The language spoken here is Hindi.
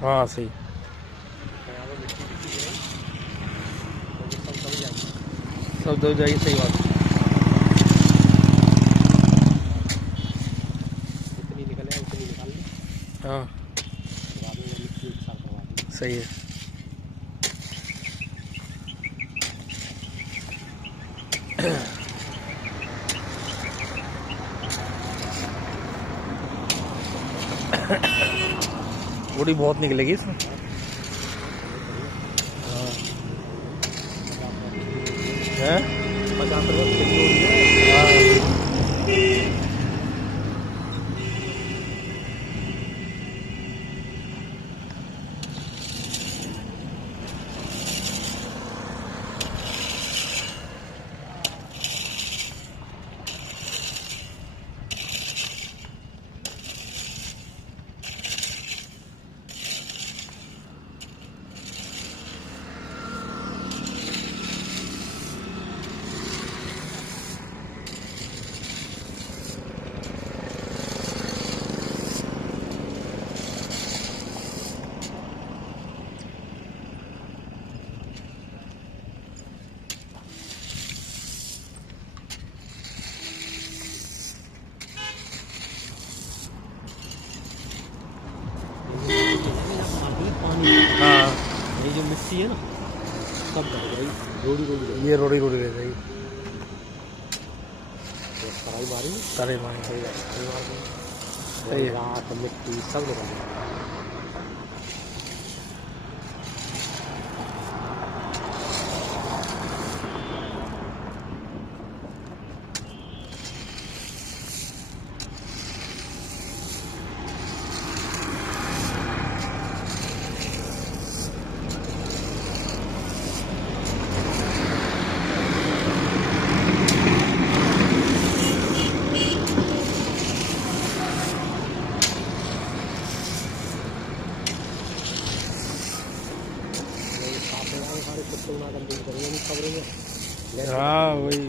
हाँ सही, सब दो जाएगी, सही बात। जितनी निकले उतनी निकाल ली, हाँ बाद में मिट्टी एक साथ करवा दी। सही है। रोड़ी बहुत निकलेगी इसमें। हाँ है 50 रुपये किलो हो रही है। हाँ। पानी, हाँ ये जो मिट्टी है ना सब बह गई, रोड़ी रोड़ी गई। ये रोड़ी रोड़ी रह जाएगी। कढ़ाई मारी, तारे मांगे सही है, सही है। राख मिट्टी सब निकल गई। सारे कुत्ते बना कर करेंगे खबरें में। हाँ वही।